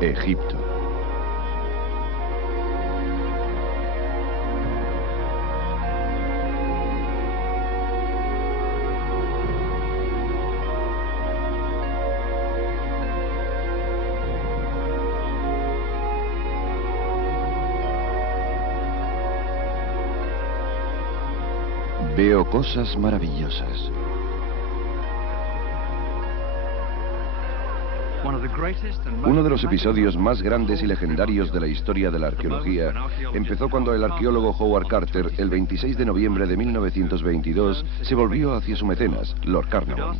Egipto. Veo cosas maravillosas. Uno de los episodios más grandes y legendarios de la historia de la arqueología empezó cuando el arqueólogo Howard Carter, el 26 de noviembre de 1922, se volvió hacia su mecenas, Lord Carnarvon.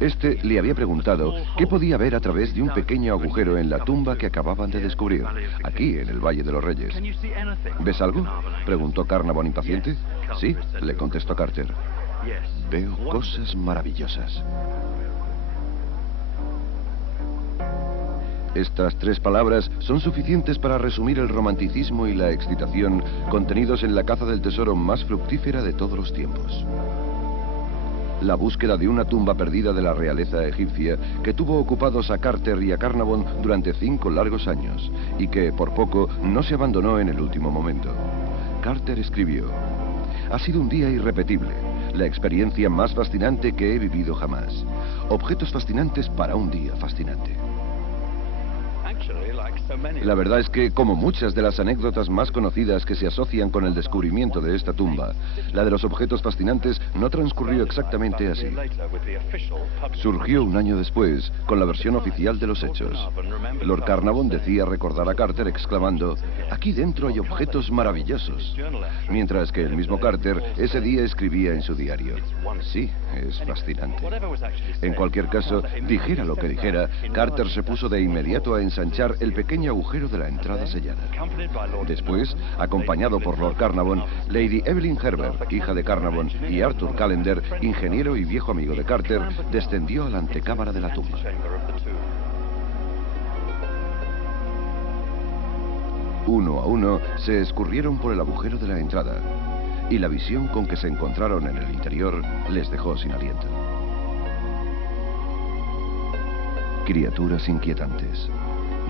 Este le había preguntado qué podía ver a través de un pequeño agujero en la tumba que acababan de descubrir, aquí en el Valle de los Reyes. ¿Ves algo?, preguntó Carnarvon impaciente. Sí, le contestó Carter. Veo cosas maravillosas. Estas 3 palabras son suficientes para resumir el romanticismo y la excitación contenidos en la caza del tesoro más fructífera de todos los tiempos. La búsqueda de una tumba perdida de la realeza egipcia que tuvo ocupados a Carter y a Carnarvon durante 5 largos años y que, por poco, no se abandonó en el último momento. Carter escribió: ha sido un día irrepetible, la experiencia más fascinante que he vivido jamás. Objetos fascinantes para un día fascinante. La verdad es que, como muchas de las anécdotas más conocidas que se asocian con el descubrimiento de esta tumba, la de los objetos fascinantes no transcurrió exactamente así. Surgió un año después, con la versión oficial de los hechos. Lord Carnarvon decía recordar a Carter exclamando: aquí dentro hay objetos maravillosos. Mientras que el mismo Carter ese día escribía en su diario: sí, es fascinante. En cualquier caso, dijera lo que dijera, Carter se puso de inmediato a ensanchar el pequeño agujero de la entrada sellada. Después, acompañado por Lord Carnarvon, Lady Evelyn Herbert, hija de Carnarvon, y Arthur Callender, ingeniero y viejo amigo de Carter, descendió a la antecámara de la tumba. Uno a uno se escurrieron por el agujero de la entrada, y la visión con que se encontraron en el interior les dejó sin aliento. Criaturas inquietantes.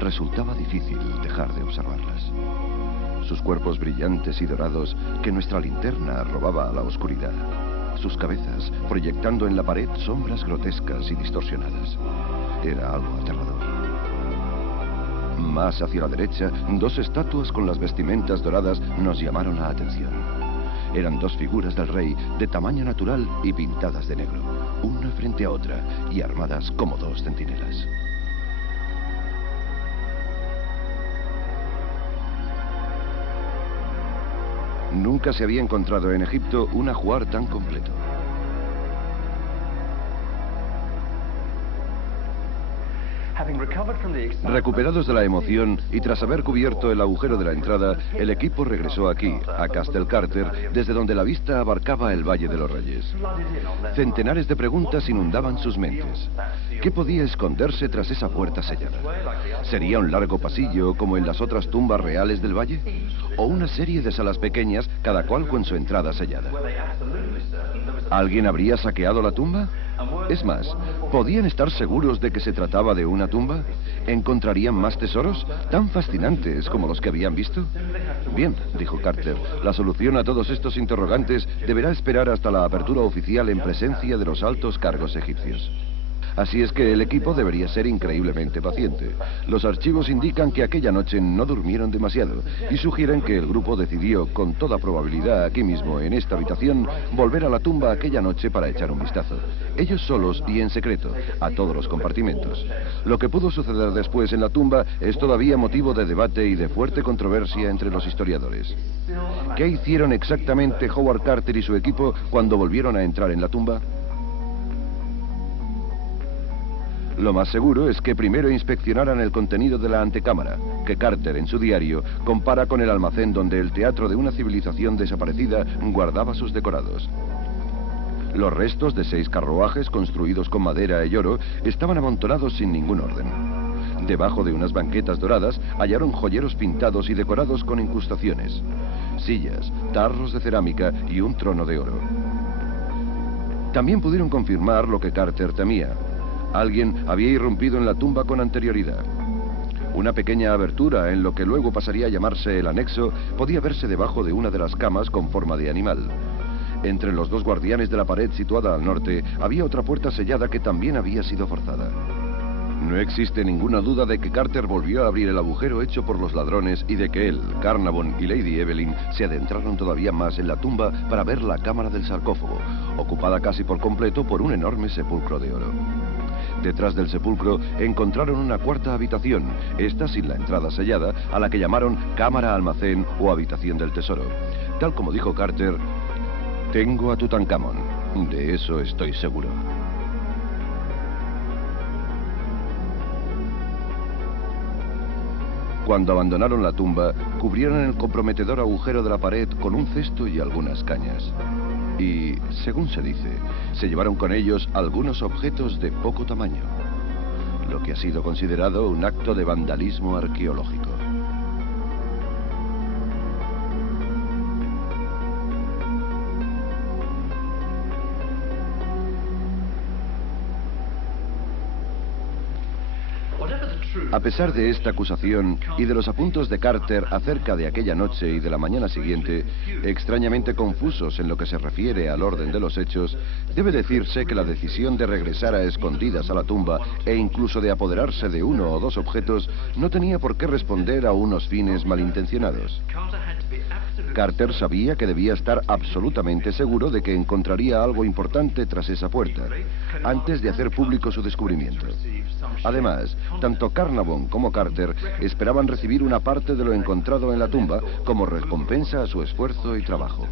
Resultaba difícil dejar de observarlas. Sus cuerpos brillantes y dorados que nuestra linterna robaba a la oscuridad. Sus cabezas proyectando en la pared sombras grotescas y distorsionadas. Era algo aterrador. Más hacia la derecha, 2 estatuas con las vestimentas doradas nos llamaron la atención. Eran 2 figuras del rey de tamaño natural y pintadas de negro, una frente a otra y armadas como 2 centinelas. Nunca se había encontrado en Egipto un ajuar tan completo. Recuperados de la emoción y tras haber cubierto el agujero de la entrada, el equipo regresó aquí, a Castle Carter, desde donde la vista abarcaba el Valle de los Reyes. Centenares de preguntas inundaban sus mentes. ¿Qué podía esconderse tras esa puerta sellada? ¿Sería un largo pasillo como en las otras tumbas reales del valle? ¿O una serie de salas pequeñas, cada cual con su entrada sellada? ¿Alguien habría saqueado la tumba? Es más, ¿podían estar seguros de que se trataba de una tumba? ¿Encontrarían más tesoros tan fascinantes como los que habían visto? Bien, dijo Carter, la solución a todos estos interrogantes deberá esperar hasta la apertura oficial en presencia de los altos cargos egipcios. Así es que el equipo debería ser increíblemente paciente. Los archivos indican que aquella noche no durmieron demasiado y sugieren que el grupo decidió, con toda probabilidad aquí mismo, en esta habitación, volver a la tumba aquella noche para echar un vistazo. Ellos solos y en secreto, a todos los compartimentos. Lo que pudo suceder después en la tumba es todavía motivo de debate y de fuerte controversia entre los historiadores. ¿Qué hicieron exactamente Howard Carter y su equipo cuando volvieron a entrar en la tumba? Lo más seguro es que primero inspeccionaran el contenido de la antecámara, que Carter, en su diario, compara con el almacén donde el teatro de una civilización desaparecida guardaba sus decorados. Los restos de 6 carruajes construidos con madera y oro estaban amontonados sin ningún orden. Debajo de unas banquetas doradas hallaron joyeros pintados y decorados con incrustaciones, sillas, tarros de cerámica y un trono de oro. También pudieron confirmar lo que Carter temía. Alguien había irrumpido en la tumba con anterioridad. Una pequeña abertura en lo que luego pasaría a llamarse el anexo podía verse debajo de una de las camas con forma de animal. Entre los dos guardianes de la pared situada al norte había otra puerta sellada que también había sido forzada. No existe ninguna duda de que Carter volvió a abrir el agujero hecho por los ladrones y de que él, Carnavon y Lady Evelyn se adentraron todavía más en la tumba para ver la cámara del sarcófago, ocupada casi por completo por un enorme sepulcro de oro. Detrás del sepulcro encontraron una cuarta habitación, esta sin la entrada sellada, a la que llamaron cámara almacén o habitación del tesoro. Tal como dijo Carter, tengo a Tutankamón, de eso estoy seguro. Cuando abandonaron la tumba, cubrieron el comprometedor agujero de la pared con un cesto y algunas cañas. Y, según se dice, se llevaron con ellos algunos objetos de poco tamaño, lo que ha sido considerado un acto de vandalismo arqueológico. A pesar de esta acusación y de los apuntos de Carter acerca de aquella noche y de la mañana siguiente, extrañamente confusos en lo que se refiere al orden de los hechos, debe decirse que la decisión de regresar a escondidas a la tumba e incluso de apoderarse de uno o dos objetos no tenía por qué responder a unos fines malintencionados. Carter sabía que debía estar absolutamente seguro de que encontraría algo importante tras esa puerta, antes de hacer público su descubrimiento. Además, tanto Carnavon como Carter esperaban recibir una parte de lo encontrado en la tumba como recompensa a su esfuerzo y trabajo.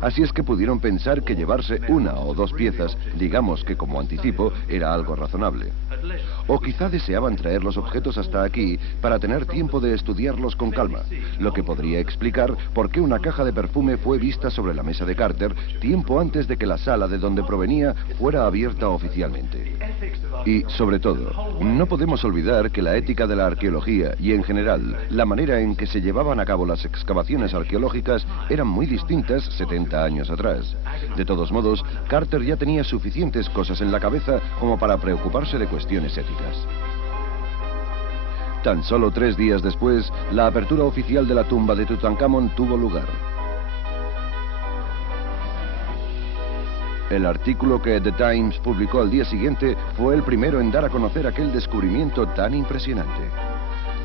Así es que pudieron pensar que llevarse una o dos piezas, digamos que como anticipo, era algo razonable. O quizá deseaban traer los objetos hasta aquí para tener tiempo de estudiarlos con calma, lo que podría explicar por qué una caja de perfume fue vista sobre la mesa de Carter tiempo antes de que la sala de donde provenía fuera abierta oficialmente. Y, sobre todo, no podemos olvidar que la ética de la arqueología y, en general, la manera en que se llevaban a cabo las excavaciones arqueológicas eran muy distintas 70 años atrás. De todos modos, Carter ya tenía suficientes cosas en la cabeza como para preocuparse de cuestiones éticas. Tan solo 3 días después, la apertura oficial de la tumba de Tutankamón tuvo lugar. El artículo que The Times publicó al día siguiente fue el primero en dar a conocer aquel descubrimiento tan impresionante.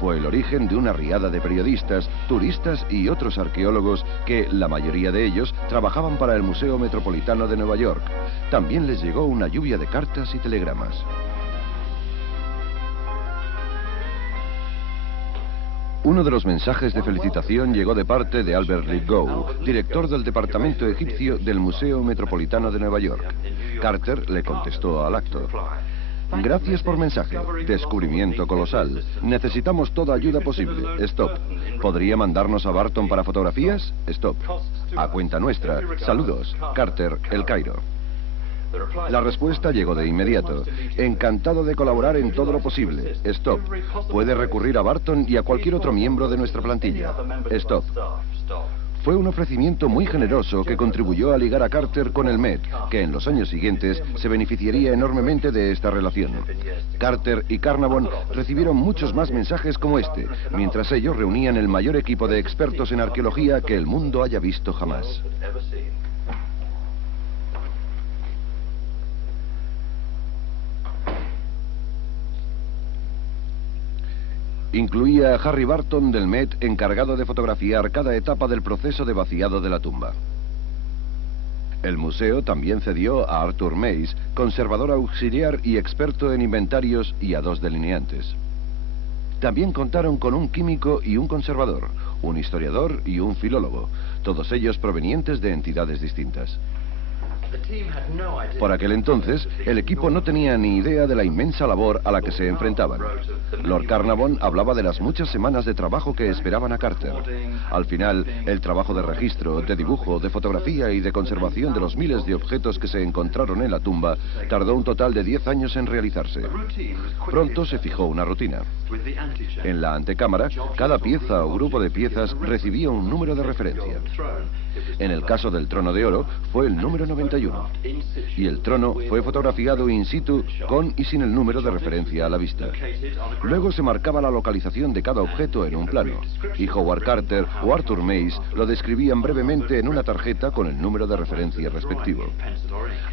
Fue el origen de una riada de periodistas, turistas y otros arqueólogos que, la mayoría de ellos, trabajaban para el Museo Metropolitano de Nueva York. También les llegó una lluvia de cartas y telegramas. Uno de los mensajes de felicitación llegó de parte de Albert Rigaud, director del departamento egipcio del Museo Metropolitano de Nueva York. Carter le contestó al acto. Gracias por mensaje. Descubrimiento colosal. Necesitamos toda ayuda posible. Stop. ¿Podría mandarnos a Barton para fotografías? Stop. A cuenta nuestra. Saludos. Carter, El Cairo. La respuesta llegó de inmediato. Encantado de colaborar en todo lo posible. Stop. Puede recurrir a Barton y a cualquier otro miembro de nuestra plantilla. Stop. Fue un ofrecimiento muy generoso que contribuyó a ligar a Carter con el Met, que en los años siguientes se beneficiaría enormemente de esta relación. Carter y Carnavon recibieron muchos más mensajes como este, mientras ellos reunían el mayor equipo de expertos en arqueología que el mundo haya visto jamás. Incluía a Harry Barton del Met, encargado de fotografiar cada etapa del proceso de vaciado de la tumba. El museo también cedió a Arthur Mace, conservador auxiliar y experto en inventarios, y a 2 delineantes. También contaron con un químico y un conservador, un historiador y un filólogo, todos ellos provenientes de entidades distintas. Por aquel entonces, el equipo no tenía ni idea de la inmensa labor a la que se enfrentaban. Lord Carnavon hablaba de las muchas semanas de trabajo que esperaban a Carter. Al final, el trabajo de registro, de dibujo, de fotografía y de conservación de los miles de objetos que se encontraron en la tumba tardó un total de 10 años en realizarse. Pronto se fijó una rutina. En la antecámara, cada pieza o grupo de piezas recibía un número de referencia. En el caso del trono de oro, fue el número 91. 1961. Y el trono fue fotografiado in situ con y sin el número de referencia a la vista. Luego se marcaba la localización de cada objeto en un plano, y Howard Carter o Arthur Mace lo describían brevemente en una tarjeta con el número de referencia respectivo.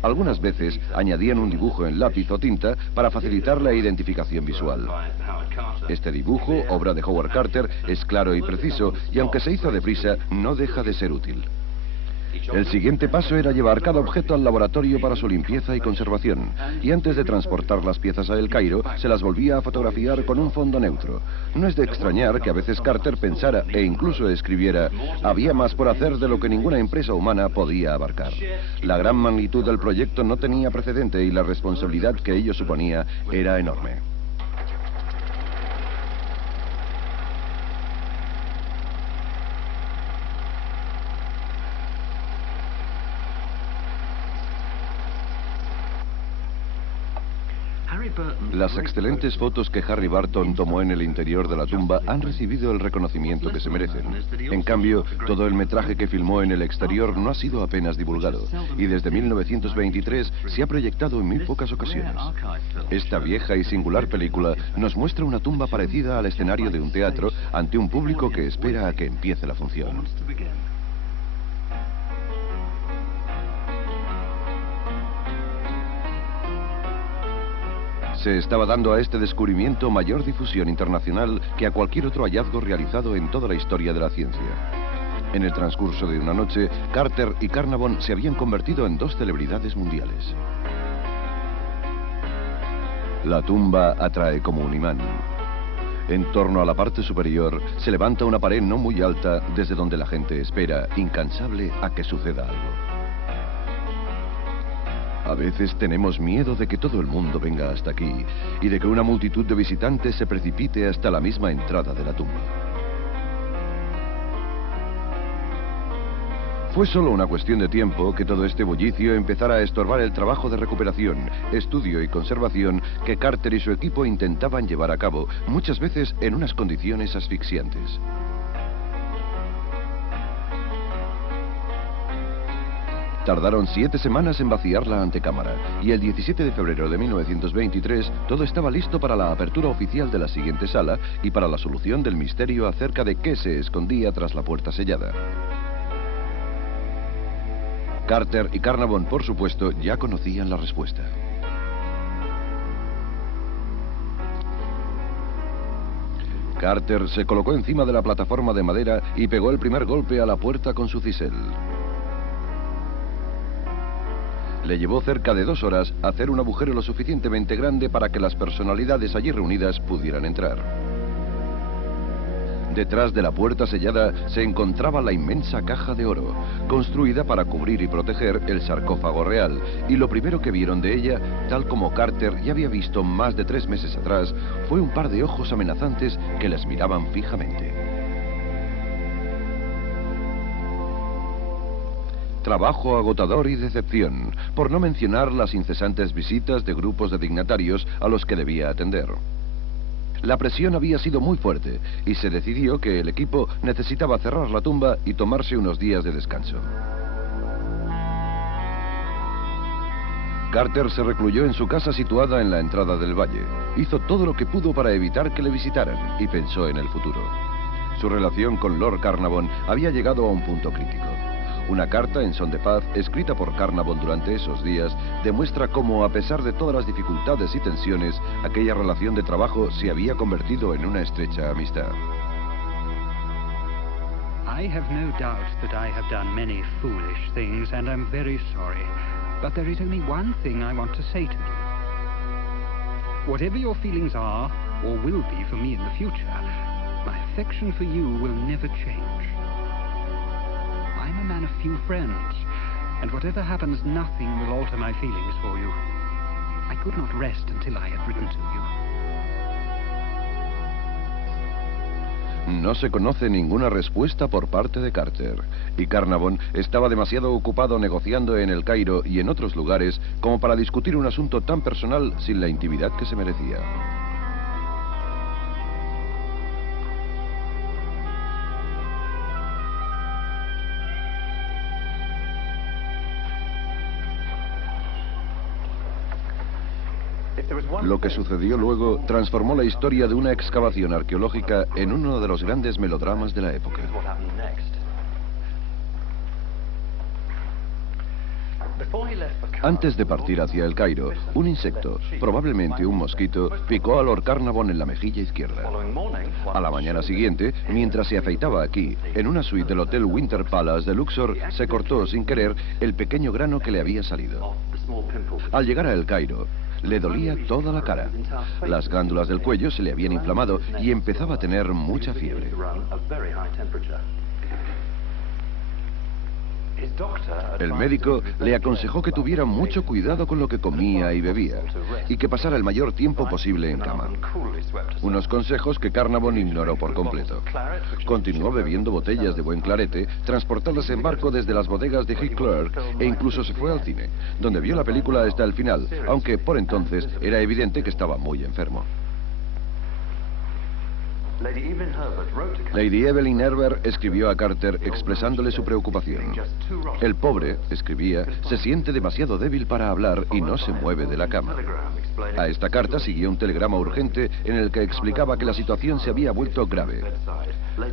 Algunas veces añadían un dibujo en lápiz o tinta para facilitar la identificación visual. Este dibujo, obra de Howard Carter, es claro y preciso, y aunque se hizo deprisa, no deja de ser útil. El siguiente paso era llevar cada objeto al laboratorio para su limpieza y conservación, y antes de transportar las piezas a El Cairo, se las volvía a fotografiar con un fondo neutro. No es de extrañar que a veces Carter pensara e incluso escribiera: había más por hacer de lo que ninguna empresa humana podía abarcar. La gran magnitud del proyecto no tenía precedente y la responsabilidad que ello suponía era enorme. Las excelentes fotos que Harry Burton tomó en el interior de la tumba han recibido el reconocimiento que se merecen. En cambio, todo el metraje que filmó en el exterior no ha sido apenas divulgado, y desde 1923 se ha proyectado en muy pocas ocasiones. Esta vieja y singular película nos muestra una tumba parecida al escenario de un teatro ante un público que espera a que empiece la función. Se estaba dando a este descubrimiento mayor difusión internacional que a cualquier otro hallazgo realizado en toda la historia de la ciencia. En el transcurso de una noche, Carter y Carnavon se habían convertido en dos celebridades mundiales. La tumba atrae como un imán. En torno a la parte superior se levanta una pared no muy alta desde donde la gente espera, incansable, a que suceda algo. A veces tenemos miedo de que todo el mundo venga hasta aquí y de que una multitud de visitantes se precipite hasta la misma entrada de la tumba. Fue solo una cuestión de tiempo que todo este bullicio empezara a estorbar el trabajo de recuperación, estudio y conservación que Carter y su equipo intentaban llevar a cabo, muchas veces en unas condiciones asfixiantes. Tardaron 7 semanas en vaciar la antecámara, y el 17 de febrero de 1923 todo estaba listo para la apertura oficial de la siguiente sala y para la solución del misterio acerca de qué se escondía tras la puerta sellada. Carter y Carnavon, por supuesto, ya conocían la respuesta. Carter se colocó encima de la plataforma de madera y pegó el primer golpe a la puerta con su cisel. Le llevó cerca de 2 horas hacer un agujero lo suficientemente grande para que las personalidades allí reunidas pudieran entrar. Detrás de la puerta sellada se encontraba la inmensa caja de oro, construida para cubrir y proteger el sarcófago real, y lo primero que vieron de ella, tal como Carter ya había visto más de 3 meses atrás, fue un par de ojos amenazantes que les miraban fijamente. Trabajo agotador y decepción, por no mencionar las incesantes visitas de grupos de dignatarios a los que debía atender. La presión había sido muy fuerte y se decidió que el equipo necesitaba cerrar la tumba y tomarse unos días de descanso. Carter se recluyó en su casa situada en la entrada del valle. Hizo todo lo que pudo para evitar que le visitaran y pensó en el futuro. Su relación con Lord Carnavon había llegado a un punto crítico. Una carta en son de paz, escrita por Carnavon durante esos días, demuestra cómo, a pesar de todas las dificultades y tensiones, aquella relación de trabajo se había convertido en una estrecha amistad. I have no doubt that I have done many foolish things, and I'm very sorry. But there is only one thing I want to say to you. Whatever your feelings are, or will be for me in the future, my affection for you will never change. I'm a man of few friends, and whatever happens, nothing will alter my feelings for you. I could not rest until I had written to you. No se conoce ninguna respuesta por parte de Carter, y Carnavon estaba demasiado ocupado negociando en El Cairo y en otros lugares como para discutir un asunto tan personal sin la intimidad que se merecía. Lo que sucedió luego transformó la historia de una excavación arqueológica en uno de los grandes melodramas de la época. Antes de partir hacia El Cairo, un insecto, probablemente un mosquito, picó a Lord Carnarvon en la mejilla izquierda. A la mañana siguiente, mientras se afeitaba aquí, en una suite del Hotel Winter Palace de Luxor, se cortó sin querer el pequeño grano que le había salido. Al llegar a El Cairo, le dolía toda la cara. Las glándulas del cuello se le habían inflamado y empezaba a tener mucha fiebre. El médico le aconsejó que tuviera mucho cuidado con lo que comía y bebía y que pasara el mayor tiempo posible en cama. Unos consejos que Carnarvon ignoró por completo. Continuó bebiendo botellas de buen clarete, transportadas en barco desde las bodegas de Heathcliff e incluso se fue al cine, donde vio la película hasta el final, aunque por entonces era evidente que estaba muy enfermo. Lady Evelyn Herbert escribió a Carter expresándole su preocupación. El pobre, escribía, se siente demasiado débil para hablar y no se mueve de la cama. A esta carta siguió un telegrama urgente en el que explicaba que la situación se había vuelto grave.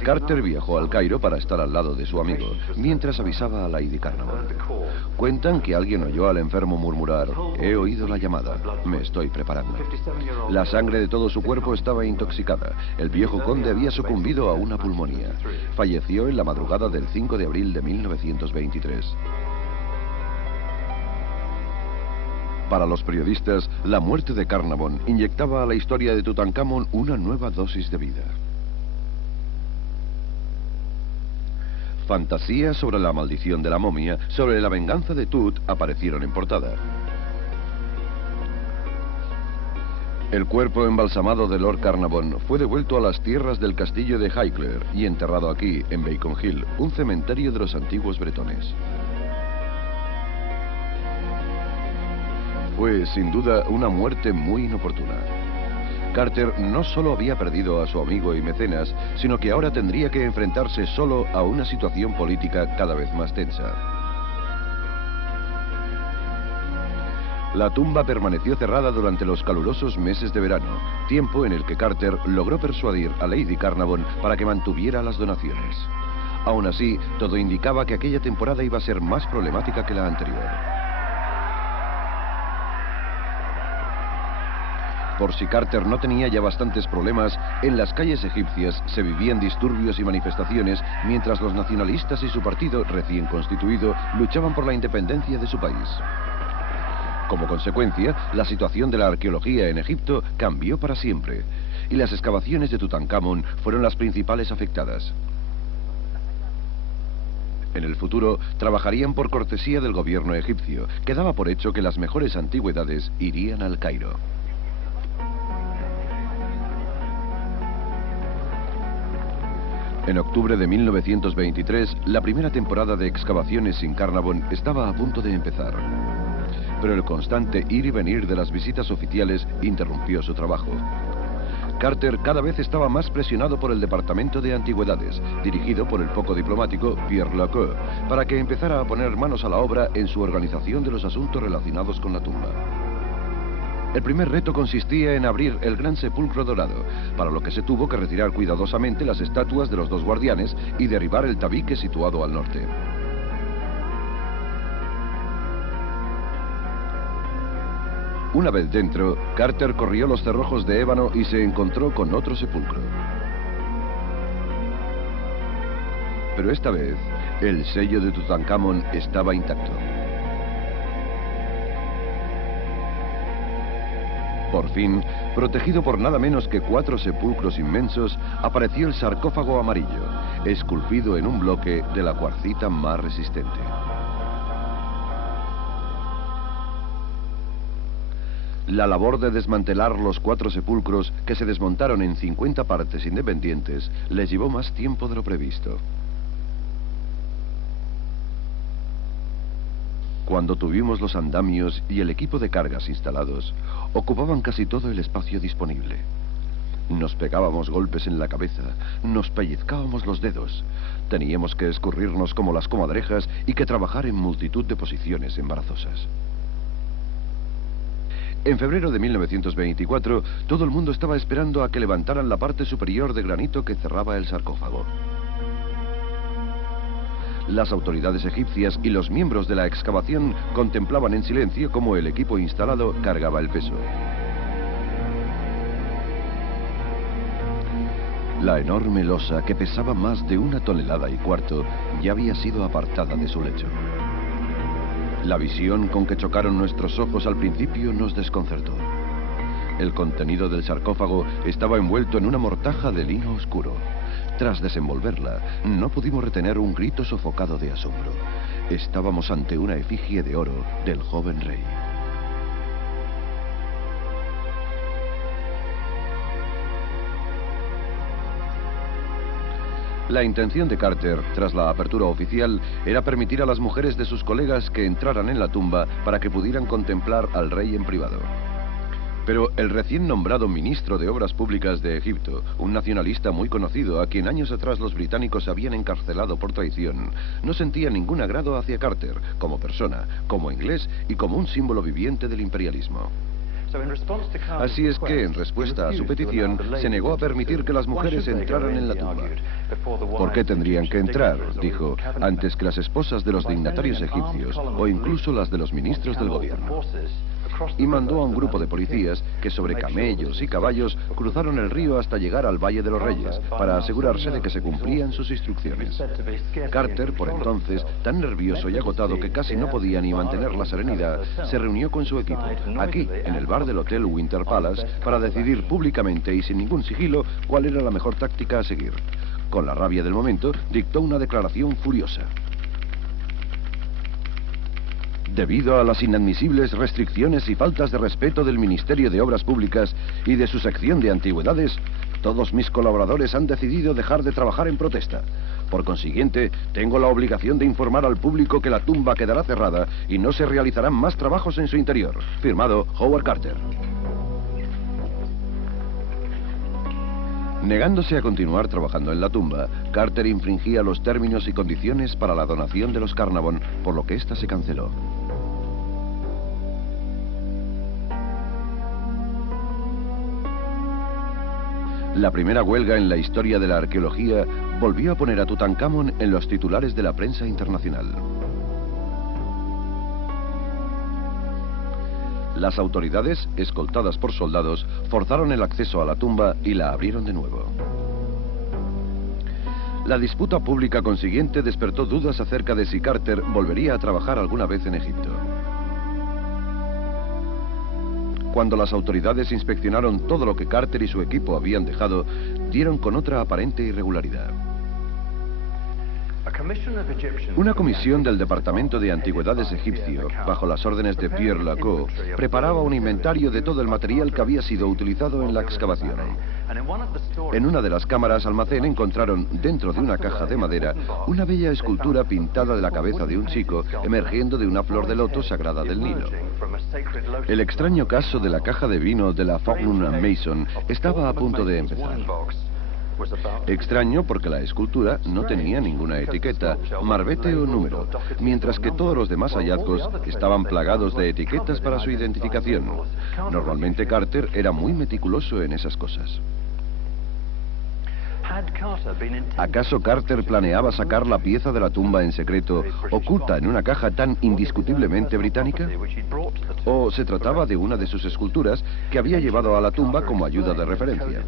Carter viajó al Cairo para estar al lado de su amigo, mientras avisaba a Lady Carnarvon. Cuentan que alguien oyó al enfermo murmurar: «He oído la llamada, me estoy preparando». La sangre de todo su cuerpo estaba intoxicada. El viejo conde había sucumbido a una pulmonía. Falleció en la madrugada del 5 de abril de 1923. Para los periodistas, la muerte de Carnarvon inyectaba a la historia de Tutankamón una nueva dosis de vida. Fantasías sobre la maldición de la momia, sobre la venganza de Tut, aparecieron en portada. El cuerpo embalsamado de Lord Carnarvon fue devuelto a las tierras del castillo de Highclere y enterrado aquí, en Beacon Hill, un cementerio de los antiguos bretones. Fue, sin duda, una muerte muy inoportuna. Carter no solo había perdido a su amigo y mecenas, sino que ahora tendría que enfrentarse solo a una situación política cada vez más tensa. La tumba permaneció cerrada durante los calurosos meses de verano, tiempo en el que Carter logró persuadir a Lady Carnarvon para que mantuviera las donaciones. Aún así, todo indicaba que aquella temporada iba a ser más problemática que la anterior. Por si Carter no tenía ya bastantes problemas, en las calles egipcias se vivían disturbios y manifestaciones mientras los nacionalistas y su partido, recién constituido, luchaban por la independencia de su país. Como consecuencia, la situación de la arqueología en Egipto cambió para siempre, y las excavaciones de Tutankamón fueron las principales afectadas. En el futuro, trabajarían por cortesía del gobierno egipcio, que daba por hecho que las mejores antigüedades irían al Cairo. En octubre de 1923, la primera temporada de excavaciones en Carnarvon estaba a punto de empezar. Pero el constante ir y venir de las visitas oficiales interrumpió su trabajo. Carter cada vez estaba más presionado por el Departamento de Antigüedades, dirigido por el poco diplomático Pierre Lecoeur, para que empezara a poner manos a la obra en su organización de los asuntos relacionados con la tumba. El primer reto consistía en abrir el gran sepulcro dorado, para lo que se tuvo que retirar cuidadosamente las estatuas de los dos guardianes y derribar el tabique situado al norte. Una vez dentro, Carter corrió los cerrojos de ébano y se encontró con otro sepulcro. Pero esta vez, el sello de Tutankamón estaba intacto. Por fin, protegido por nada menos que 4 sepulcros inmensos, apareció el sarcófago amarillo, esculpido en un bloque de la cuarcita más resistente. La labor de desmantelar los 4 sepulcros, que se desmontaron en 50 partes independientes, les llevó más tiempo de lo previsto. Cuando tuvimos los andamios y el equipo de cargas instalados, ocupaban casi todo el espacio disponible. Nos pegábamos golpes en la cabeza, nos pellizcábamos los dedos, teníamos que escurrirnos como las comadrejas y que trabajar en multitud de posiciones embarazosas. En febrero de 1924, todo el mundo estaba esperando a que levantaran la parte superior de granito que cerraba el sarcófago. Las autoridades egipcias y los miembros de la excavación contemplaban en silencio cómo el equipo instalado cargaba el peso. La enorme losa, que pesaba más de 1,25 toneladas, ya había sido apartada de su lecho. La visión con que chocaron nuestros ojos al principio nos desconcertó. El contenido del sarcófago estaba envuelto en una mortaja de lino oscuro. Tras desenvolverla, no pudimos retener un grito sofocado de asombro. Estábamos ante una efigie de oro del joven rey. La intención de Carter, tras la apertura oficial, era permitir a las mujeres de sus colegas que entraran en la tumba para que pudieran contemplar al rey en privado. Pero el recién nombrado ministro de Obras Públicas de Egipto, un nacionalista muy conocido a quien años atrás los británicos habían encarcelado por traición, no sentía ningún agrado hacia Carter, como persona, como inglés y como un símbolo viviente del imperialismo. Así es que, en respuesta a su petición, se negó a permitir que las mujeres entraran en la tumba. ¿Por qué tendrían que entrar?, dijo, antes que las esposas de los dignatarios egipcios o incluso las de los ministros del gobierno. Y mandó a un grupo de policías que sobre camellos y caballos cruzaron el río hasta llegar al Valle de los Reyes para asegurarse de que se cumplían sus instrucciones. Carter, por entonces, tan nervioso y agotado que casi no podía ni mantener la serenidad, se reunió con su equipo, aquí, en el bar del Hotel Winter Palace, para decidir públicamente y sin ningún sigilo cuál era la mejor táctica a seguir. Con la rabia del momento, dictó una declaración furiosa. Debido a las inadmisibles restricciones y faltas de respeto del Ministerio de Obras Públicas y de su sección de antigüedades, todos mis colaboradores han decidido dejar de trabajar en protesta. Por consiguiente, tengo la obligación de informar al público que la tumba quedará cerrada y no se realizarán más trabajos en su interior. Firmado, Howard Carter. Negándose a continuar trabajando en la tumba, Carter infringía los términos y condiciones para la donación de los Carnarvon, por lo que ésta se canceló. La primera huelga en la historia de la arqueología volvió a poner a Tutankamón en los titulares de la prensa internacional. Las autoridades, escoltadas por soldados, forzaron el acceso a la tumba y la abrieron de nuevo. La disputa pública consiguiente despertó dudas acerca de si Carter volvería a trabajar alguna vez en Egipto. Cuando las autoridades inspeccionaron todo lo que Carter y su equipo habían dejado, dieron con otra aparente irregularidad. Una comisión del Departamento de Antigüedades egipcio, bajo las órdenes de Pierre Lacour, preparaba un inventario de todo el material que había sido utilizado en la excavación. En una de las cámaras almacén encontraron, dentro de una caja de madera, una bella escultura pintada de la cabeza de un chico emergiendo de una flor de loto sagrada del Nilo. El extraño caso de la caja de vino de la Farnham and Mason estaba a punto de empezar. Extraño porque la escultura no tenía ninguna etiqueta, marbete o número, mientras que todos los demás hallazgos estaban plagados de etiquetas para su identificación. Normalmente Carter era muy meticuloso en esas cosas. ¿Acaso Carter planeaba sacar la pieza de la tumba en secreto, oculta en una caja tan indiscutiblemente británica? ¿O se trataba de una de sus esculturas que había llevado a la tumba como ayuda de referencia?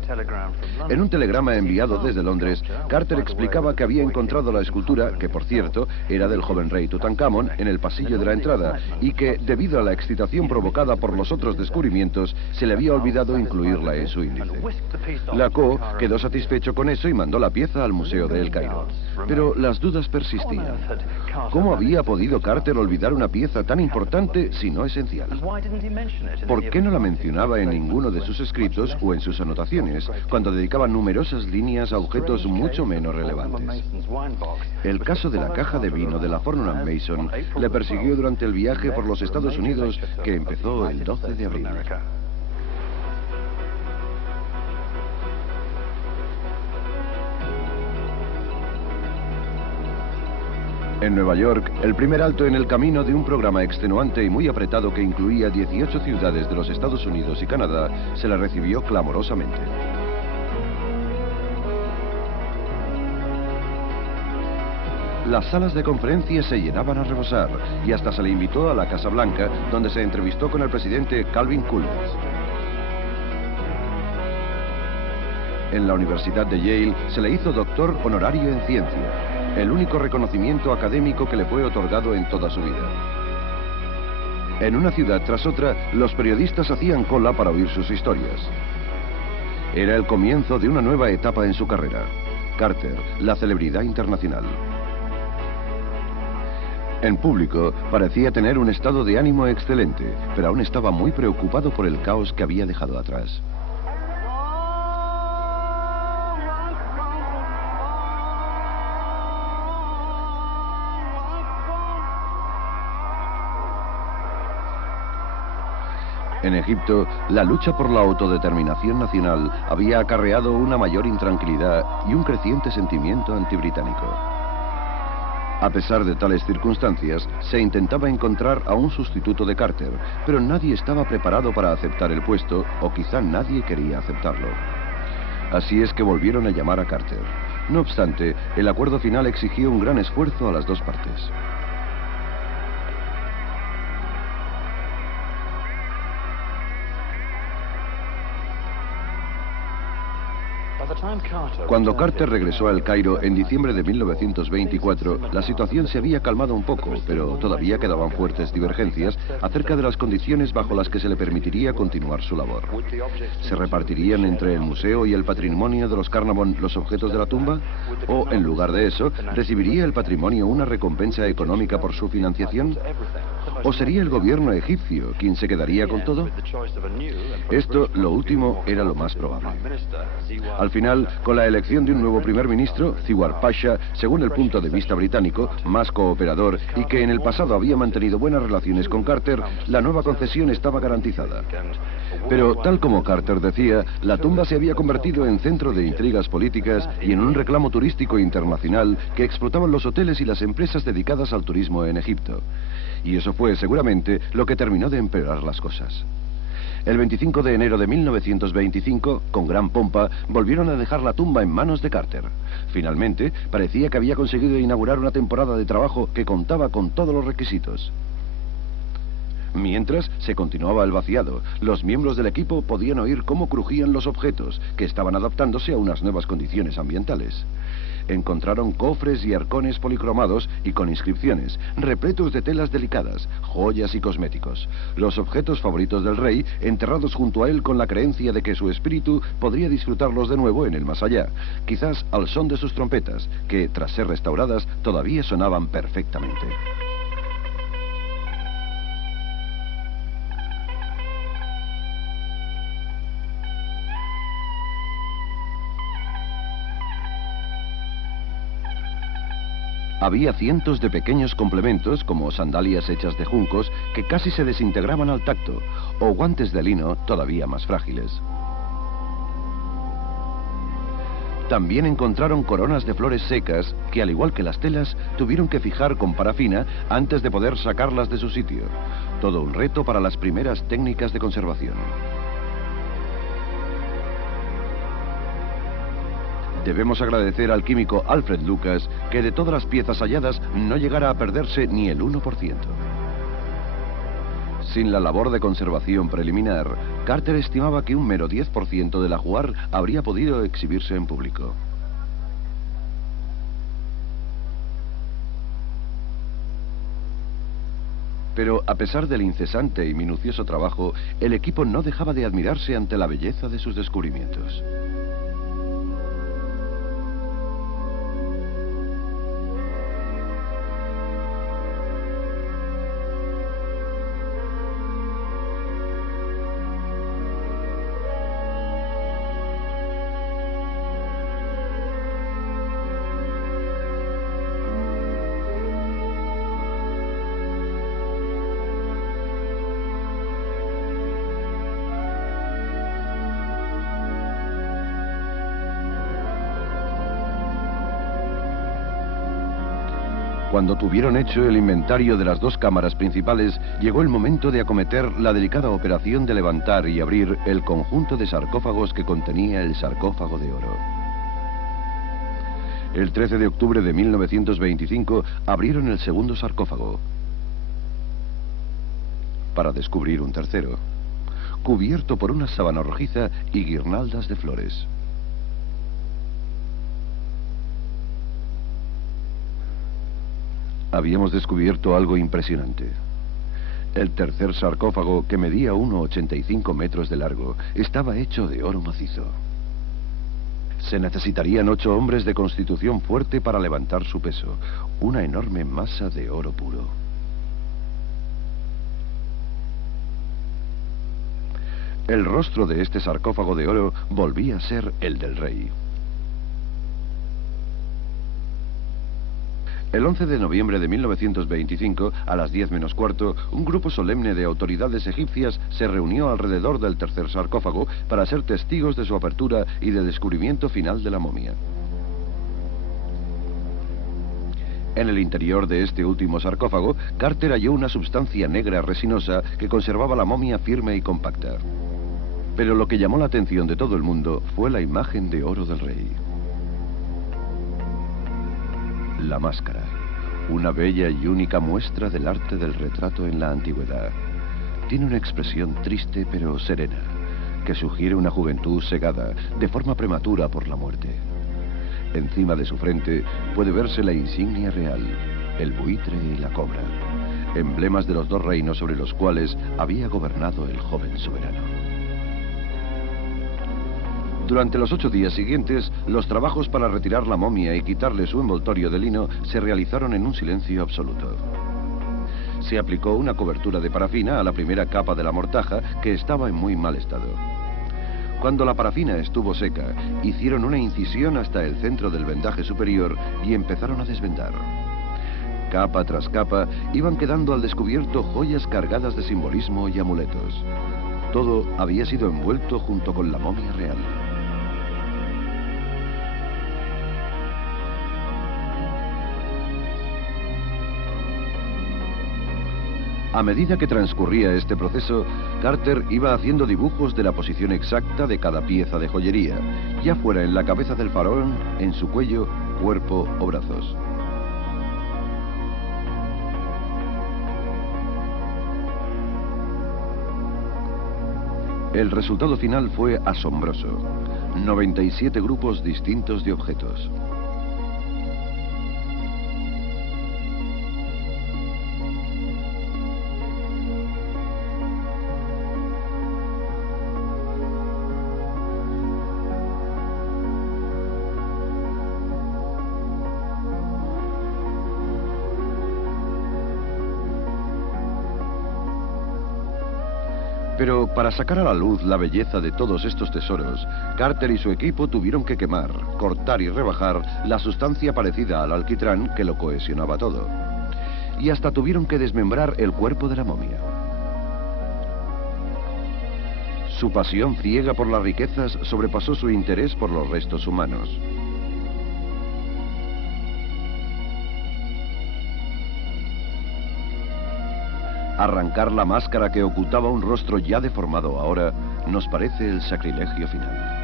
En un telegrama enviado desde Londres, Carter explicaba que había encontrado la escultura, que por cierto era del joven rey Tutankamón, en el pasillo de la entrada, y que, debido a la excitación provocada por los otros descubrimientos, se le había olvidado incluirla en su índice. Lacour quedó satisfecho con eso y mandó la pieza al Museo de El Cairo. Pero las dudas persistían. ¿Cómo había podido Carter olvidar una pieza tan importante si no esencial? ¿Por qué no la mencionaba en ninguno de sus escritos o en sus anotaciones, cuando dedicaba numerosas líneas a objetos mucho menos relevantes? El caso de la caja de vino de la Farnham and Mason le persiguió durante el viaje por los Estados Unidos que empezó el 12 de abril. En Nueva York, el primer alto en el camino de un programa extenuante y muy apretado que incluía 18 ciudades de los Estados Unidos y Canadá, se la recibió clamorosamente. Las salas de conferencias se llenaban a rebosar y hasta se le invitó a la Casa Blanca, donde se entrevistó con el presidente Calvin Coolidge. En la Universidad de Yale se le hizo doctor honorario en ciencia, el único reconocimiento académico que le fue otorgado en toda su vida. En una ciudad tras otra, los periodistas hacían cola para oír sus historias. Era el comienzo de una nueva etapa en su carrera. Carter, la celebridad internacional. En público, parecía tener un estado de ánimo excelente, pero aún estaba muy preocupado por el caos que había dejado atrás. En Egipto, la lucha por la autodeterminación nacional había acarreado una mayor intranquilidad y un creciente sentimiento antibritánico. A pesar de tales circunstancias, se intentaba encontrar a un sustituto de Carter, pero nadie estaba preparado para aceptar el puesto, o quizá nadie quería aceptarlo. Así es que volvieron a llamar a Carter. No obstante, el acuerdo final exigió un gran esfuerzo a las dos partes. Cuando Carter regresó a El Cairo en diciembre de 1924, la situación se había calmado un poco, pero todavía quedaban fuertes divergencias acerca de las condiciones bajo las que se le permitiría continuar su labor. ¿Se repartirían entre el museo y el patrimonio de los Carnarvon los objetos de la tumba? ¿O, en lugar de eso, recibiría el patrimonio una recompensa económica por su financiación? ¿O sería el gobierno egipcio quien se quedaría con todo? Esto, lo último, era lo más probable. Al final, con la elección de un nuevo primer ministro, Zewar Pasha, según el punto de vista británico, más cooperador y que en el pasado había mantenido buenas relaciones con Carter, la nueva concesión estaba garantizada. Pero, tal como Carter decía, la tumba se había convertido en centro de intrigas políticas y en un reclamo turístico internacional que explotaban los hoteles y las empresas dedicadas al turismo en Egipto. Y eso fue, seguramente, lo que terminó de empeorar las cosas. El 25 de enero de 1925, con gran pompa, volvieron a dejar la tumba en manos de Carter. Finalmente, parecía que había conseguido inaugurar una temporada de trabajo que contaba con todos los requisitos. Mientras, se continuaba el vaciado. Los miembros del equipo podían oír cómo crujían los objetos, que estaban adaptándose a unas nuevas condiciones ambientales. Encontraron cofres y arcones policromados y con inscripciones, repletos de telas delicadas, joyas y cosméticos. Los objetos favoritos del rey, enterrados junto a él con la creencia de que su espíritu podría disfrutarlos de nuevo en el más allá, quizás al son de sus trompetas, que, tras ser restauradas, todavía sonaban perfectamente. Había cientos de pequeños complementos, como sandalias hechas de juncos, que casi se desintegraban al tacto, o guantes de lino todavía más frágiles. También encontraron coronas de flores secas, que al igual que las telas, tuvieron que fijar con parafina antes de poder sacarlas de su sitio. Todo un reto para las primeras técnicas de conservación. Debemos agradecer al químico Alfred Lucas que de todas las piezas halladas no llegara a perderse ni el 1%. Sin la labor de conservación preliminar, Carter estimaba que un mero 10% del ajuar habría podido exhibirse en público. Pero a pesar del incesante y minucioso trabajo, el equipo no dejaba de admirarse ante la belleza de sus descubrimientos. Cuando tuvieron hecho el inventario de las dos cámaras principales, llegó el momento de acometer la delicada operación de levantar y abrir el conjunto de sarcófagos que contenía el sarcófago de oro. El 13 de octubre de 1925 abrieron el segundo sarcófago para descubrir un tercero, cubierto por una sábana rojiza y guirnaldas de flores. Habíamos descubierto algo impresionante. El tercer sarcófago, que medía 1,85 metros de largo, estaba hecho de oro macizo. Se necesitarían 8 hombres de constitución fuerte para levantar su peso, una enorme masa de oro puro. El rostro de este sarcófago de oro volvía a ser el del rey. El 11 de noviembre de 1925, a las 10 menos cuarto, un grupo solemne de autoridades egipcias se reunió alrededor del tercer sarcófago para ser testigos de su apertura y del descubrimiento final de la momia. En el interior de este último sarcófago, Carter halló una sustancia negra resinosa que conservaba la momia firme y compacta. Pero lo que llamó la atención de todo el mundo fue la imagen de oro del rey. La máscara, una bella y única muestra del arte del retrato en la antigüedad. Tiene una expresión triste pero serena, que sugiere una juventud cegada, de forma prematura por la muerte. Encima de su frente puede verse la insignia real, el buitre y la cobra, emblemas de los dos reinos sobre los cuales había gobernado el joven soberano. Durante los 8 días siguientes, los trabajos para retirar la momia y quitarle su envoltorio de lino se realizaron en un silencio absoluto. Se aplicó una cobertura de parafina a la primera capa de la mortaja, que estaba en muy mal estado. Cuando la parafina estuvo seca, hicieron una incisión hasta el centro del vendaje superior y empezaron a desvendar. Capa tras capa, iban quedando al descubierto joyas cargadas de simbolismo y amuletos. Todo había sido envuelto junto con la momia real. A medida que transcurría este proceso, Carter iba haciendo dibujos de la posición exacta de cada pieza de joyería, ya fuera en la cabeza del faraón, en su cuello, cuerpo o brazos. El resultado final fue asombroso. 97 grupos distintos de objetos. Pero para sacar a la luz la belleza de todos estos tesoros, Carter y su equipo tuvieron que quemar, cortar y rebajar la sustancia parecida al alquitrán que lo cohesionaba todo. Y hasta tuvieron que desmembrar el cuerpo de la momia. Su pasión ciega por las riquezas sobrepasó su interés por los restos humanos. Arrancar la máscara que ocultaba un rostro ya deformado ahora nos parece el sacrilegio final.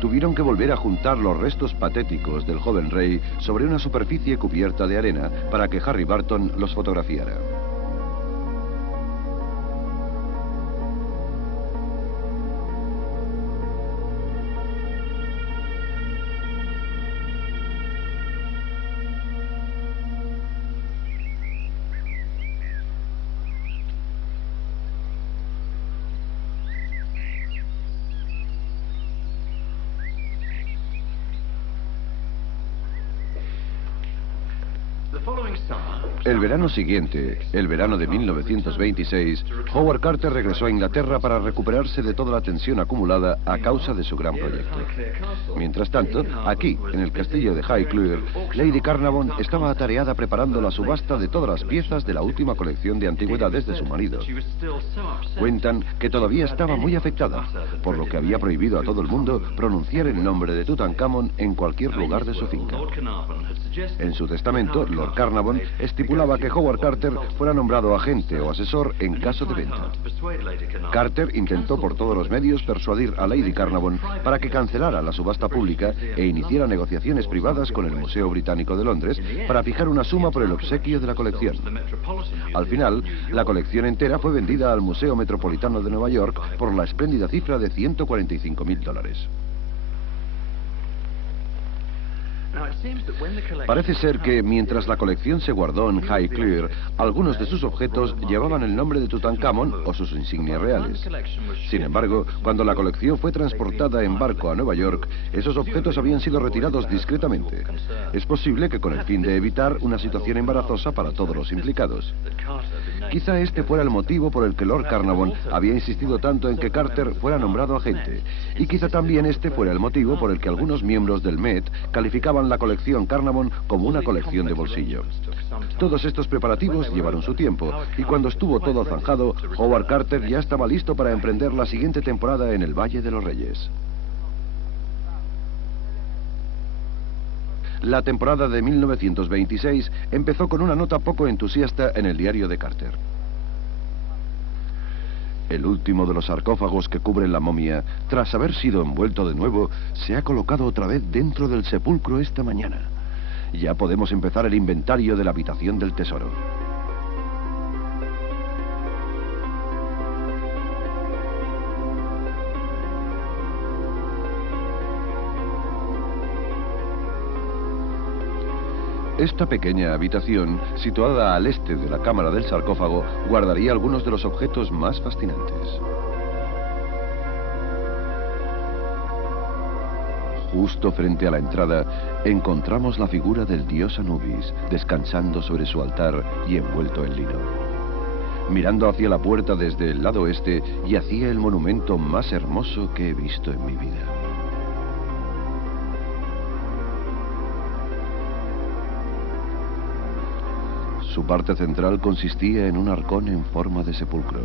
Tuvieron que volver a juntar los restos patéticos del joven rey sobre una superficie cubierta de arena para que Harry Burton los fotografiara. El verano siguiente, el verano de 1926, Howard Carter regresó a Inglaterra para recuperarse de toda la tensión acumulada a causa de su gran proyecto. Mientras tanto, aquí, en el castillo de Highclere, Lady Carnarvon estaba atareada preparando la subasta de todas las piezas de la última colección de antigüedades de su marido. Cuentan que todavía estaba muy afectada, por lo que había prohibido a todo el mundo pronunciar el nombre de Tutankamón en cualquier lugar de su finca. En su testamento, Lord Carnarvon estipulaba que Howard Carter fuera nombrado agente o asesor en caso de venta. Carter intentó por todos los medios persuadir a Lady Carnarvon para que cancelara la subasta pública e iniciara negociaciones privadas con el Museo Británico de Londres para fijar una suma por el obsequio de la colección. Al final, la colección entera fue vendida al Museo Metropolitano de Nueva York por la espléndida cifra de $145.000. Parece ser que, mientras la colección se guardó en Highclere, algunos de sus objetos llevaban el nombre de Tutankamón o sus insignias reales. Sin embargo, cuando la colección fue transportada en barco a Nueva York, esos objetos habían sido retirados discretamente. Es posible que con el fin de evitar una situación embarazosa para todos los implicados. Quizá este fuera el motivo por el que Lord Carnarvon había insistido tanto en que Carter fuera nombrado agente. Y quizá también este fuera el motivo por el que algunos miembros del Met calificaban la colección Carnarvon como una colección de bolsillo. Todos estos preparativos llevaron su tiempo, y cuando estuvo todo zanjado, Howard Carter ya estaba listo para emprender la siguiente temporada en el Valle de los Reyes. La temporada de 1926 empezó con una nota poco entusiasta en el diario de Carter. El último de los sarcófagos que cubren la momia, tras haber sido envuelto de nuevo, se ha colocado otra vez dentro del sepulcro esta mañana. Ya podemos empezar el inventario de la habitación del tesoro. Esta pequeña habitación, situada al este de la cámara del sarcófago, guardaría algunos de los objetos más fascinantes. Justo frente a la entrada, encontramos la figura del dios Anubis, descansando sobre su altar y envuelto en lino. Mirando hacia la puerta desde el lado este, yacía el monumento más hermoso que he visto en mi vida. Su parte central consistía en un arcón en forma de sepulcro,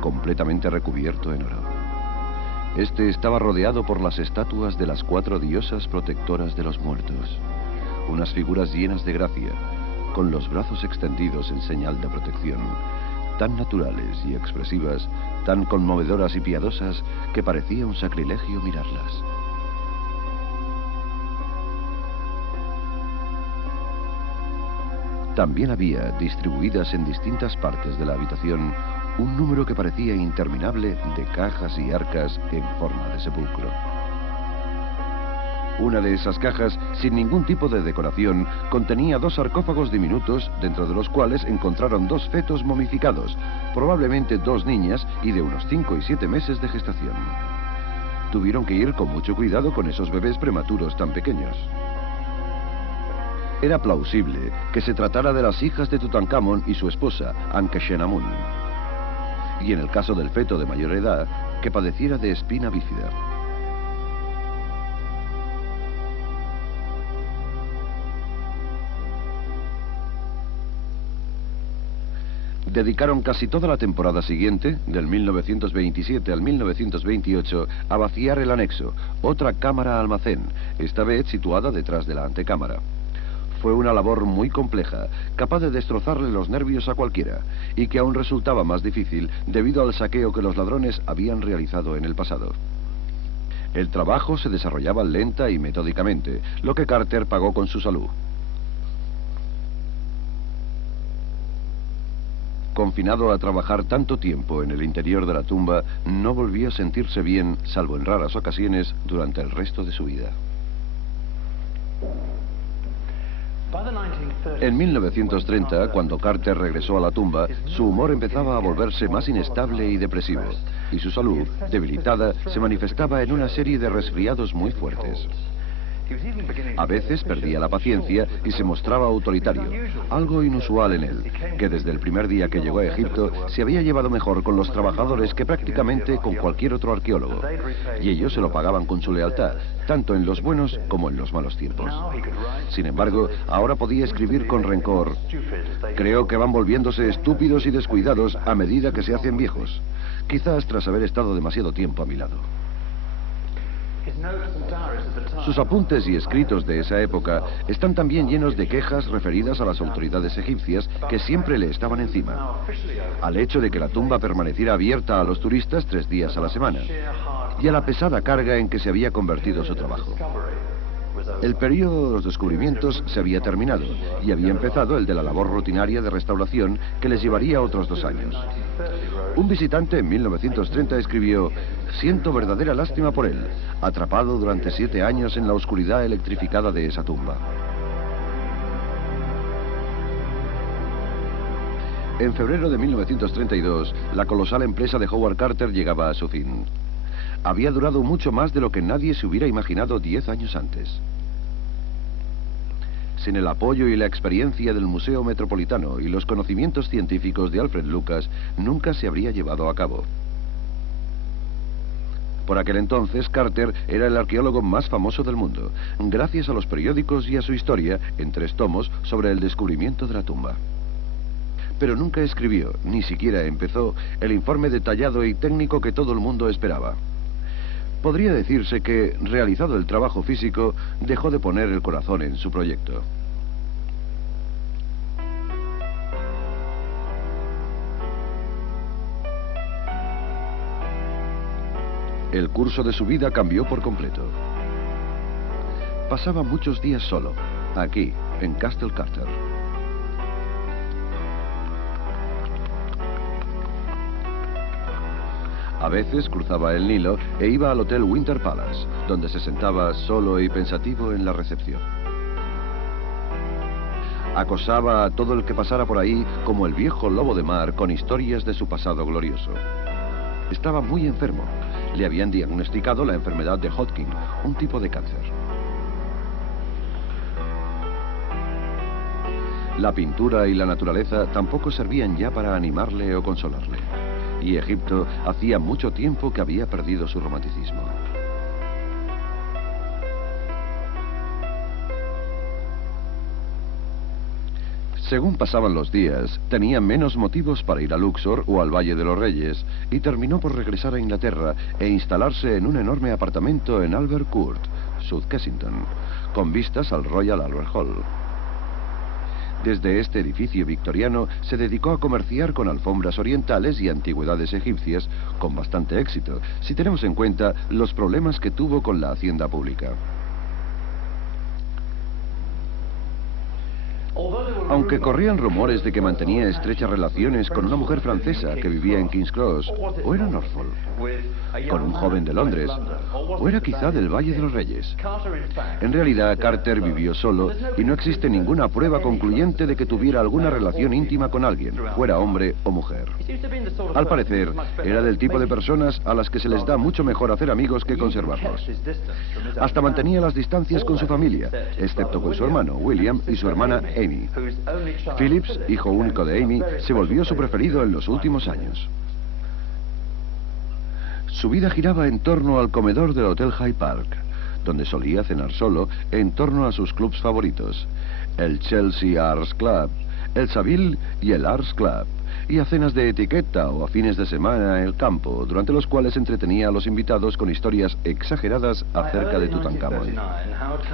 completamente recubierto en oro. Este estaba rodeado por las estatuas de las 4 diosas protectoras de los muertos, unas figuras llenas de gracia, con los brazos extendidos en señal de protección, tan naturales y expresivas, tan conmovedoras y piadosas, que parecía un sacrilegio mirarlas. También había, distribuidas en distintas partes de la habitación, un número que parecía interminable de cajas y arcas en forma de sepulcro. Una de esas cajas, sin ningún tipo de decoración, contenía 2 sarcófagos diminutos, dentro de los cuales encontraron 2 fetos momificados, probablemente 2 niñas y de unos 5 y 7 meses de gestación. Tuvieron que ir con mucho cuidado con esos bebés prematuros tan pequeños. Era plausible que se tratara de las hijas de Tutankamón y su esposa, Ankhesenamun. Y en el caso del feto de mayor edad, que padeciera de espina bífida. Dedicaron casi toda la temporada siguiente, del 1927 al 1928, a vaciar el anexo, otra cámara almacén, esta vez situada detrás de la antecámara. Fue una labor muy compleja, capaz de destrozarle los nervios a cualquiera, y que aún resultaba más difícil debido al saqueo que los ladrones habían realizado en el pasado. El trabajo se desarrollaba lenta y metódicamente, lo que Carter pagó con su salud. Confinado a trabajar tanto tiempo en el interior de la tumba, no volvió a sentirse bien, salvo en raras ocasiones, durante el resto de su vida. En 1930, cuando Carter regresó a la tumba, su humor empezaba a volverse más inestable y depresivo, y su salud, debilitada, se manifestaba en una serie de resfriados muy fuertes. A veces perdía la paciencia y se mostraba autoritario, algo inusual en él, que desde el primer día que llegó a Egipto se había llevado mejor con los trabajadores que prácticamente con cualquier otro arqueólogo, y ellos se lo pagaban con su lealtad, tanto en los buenos como en los malos tiempos. Sin embargo, ahora podía escribir con rencor: creo que van volviéndose estúpidos y descuidados a medida que se hacen viejos, quizás tras haber estado demasiado tiempo a mi lado. Sus apuntes y escritos de esa época están también llenos de quejas referidas a las autoridades egipcias que siempre le estaban encima, al hecho de que la tumba permaneciera abierta a los turistas 3 días a la semana, y a la pesada carga en que se había convertido su trabajo. El periodo de los descubrimientos se había terminado y había empezado el de la labor rutinaria de restauración que les llevaría otros 2 años. Un visitante en 1930 escribió: siento verdadera lástima por él, atrapado durante 7 años en la oscuridad electrificada de esa tumba. En febrero de 1932, la colosal empresa de Howard Carter llegaba a su fin. Había durado mucho más de lo que nadie se hubiera imaginado 10 años antes. Sin el apoyo y la experiencia del Museo Metropolitano y los conocimientos científicos de Alfred Lucas, nunca se habría llevado a cabo. Por aquel entonces, Carter era el arqueólogo más famoso del mundo, gracias a los periódicos y a su historia, en 3 tomos, sobre el descubrimiento de la tumba. Pero nunca escribió, ni siquiera empezó, el informe detallado y técnico que todo el mundo esperaba. Podría decirse que, realizado el trabajo físico, dejó de poner el corazón en su proyecto. El curso de su vida cambió por completo. Pasaba muchos días solo, aquí, en Castle Carter. A veces cruzaba el Nilo e iba al Hotel Winter Palace, donde se sentaba solo y pensativo en la recepción. Acosaba a todo el que pasara por ahí como el viejo lobo de mar con historias de su pasado glorioso. Estaba muy enfermo. Le habían diagnosticado la enfermedad de Hodgkin, un tipo de cáncer. La pintura y la naturaleza tampoco servían ya para animarle o consolarle. Y Egipto hacía mucho tiempo que había perdido su romanticismo. Según pasaban los días, tenía menos motivos para ir a Luxor o al Valle de los Reyes, y terminó por regresar a Inglaterra e instalarse en un enorme apartamento en Albert Court, South Kensington, con vistas al Royal Albert Hall. Desde este edificio victoriano se dedicó a comerciar con alfombras orientales y antigüedades egipcias, con bastante éxito, si tenemos en cuenta los problemas que tuvo con la hacienda pública. Aunque corrían rumores de que mantenía estrechas relaciones con una mujer francesa que vivía en King's Cross, o era Norfolk, con un joven de Londres, o era quizá del Valle de los Reyes. En realidad, Carter vivió solo y no existe ninguna prueba concluyente de que tuviera alguna relación íntima con alguien, fuera hombre o mujer. Al parecer, era del tipo de personas a las que se les da mucho mejor hacer amigos que conservarlos. Hasta mantenía las distancias con su familia, excepto con su hermano, William, y su hermana, Amy. Phillips, hijo único de Amy, se volvió su preferido en los últimos años. Su vida giraba en torno al comedor del Hotel Hyde Park, donde solía cenar solo en torno a sus clubs favoritos, el Chelsea Arts Club, el Savile y el Arts Club, y a cenas de etiqueta o a fines de semana en el campo, durante los cuales entretenía a los invitados con historias exageradas acerca de Tutankamón.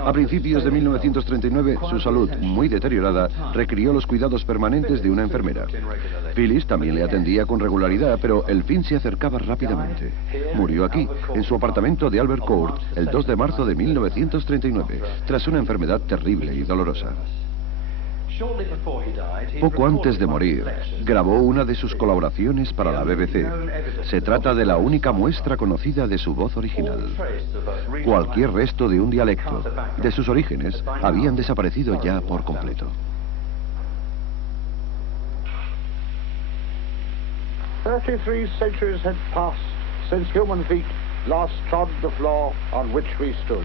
A principios de 1939, su salud, muy deteriorada, requirió los cuidados permanentes de una enfermera. Phyllis también le atendía con regularidad, pero el fin se acercaba rápidamente. Murió aquí, en su apartamento de Albert Court, el 2 de marzo de 1939, tras una enfermedad terrible y dolorosa. Poco antes de morir, grabó una de sus colaboraciones para la BBC. Se trata de la única muestra conocida de su voz original. Cualquier resto de un dialecto, de sus orígenes, habían desaparecido ya por completo. 33 centuries had passed since human feet last trod the floor on which we stood.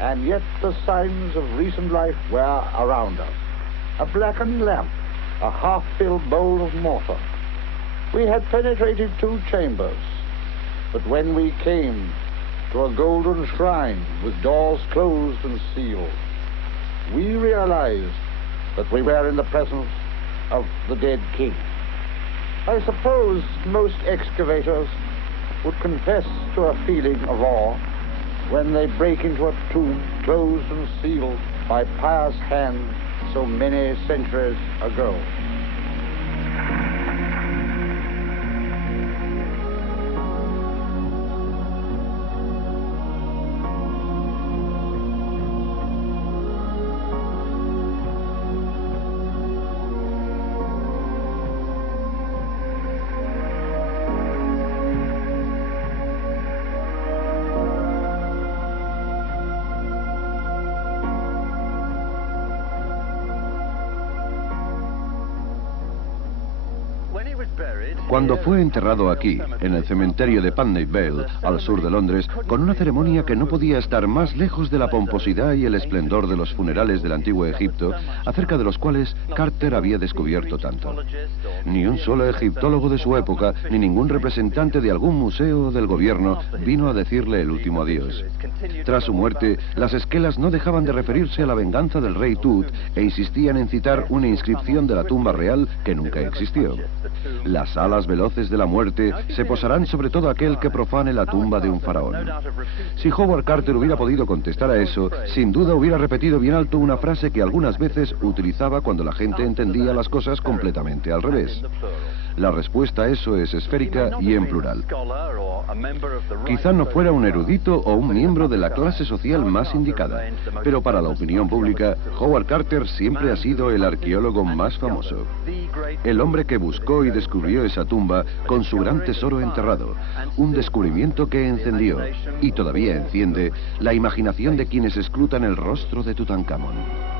and yet the signs of recent life were around us. A blackened lamp, a half-filled bowl of mortar. We had penetrated 2 chambers, but when we came to a golden shrine with doors closed and sealed, we realized that we were in the presence of the dead king. I suppose most excavators would confess to a feeling of awe when they break into a tomb closed and sealed by pious hands so many centuries ago. Cuando fue enterrado aquí, en el cementerio de Putney Vale, al sur de Londres, con una ceremonia que no podía estar más lejos de la pomposidad y el esplendor de los funerales del antiguo Egipto, acerca de los cuales Carter había descubierto tanto. Ni un solo egiptólogo de su época, ni ningún representante de algún museo o del gobierno vino a decirle el último adiós. Tras su muerte, las esquelas no dejaban de referirse a la venganza del rey Tut e insistían en citar una inscripción de la tumba real que nunca existió. Las alas veloces de la muerte se posarán sobre todo aquel que profane la tumba de un faraón. Si Howard Carter hubiera podido contestar a eso, sin duda hubiera repetido bien alto una frase que algunas veces utilizaba cuando la gente entendía las cosas completamente al revés. La respuesta a eso es esférica y en plural. Quizá no fuera un erudito o un miembro de la clase social más indicada, pero para la opinión pública, Howard Carter siempre ha sido el arqueólogo más famoso. El hombre que buscó y descubrió esa tumba con su gran tesoro enterrado, un descubrimiento que encendió, y todavía enciende, la imaginación de quienes escrutan el rostro de Tutankamón.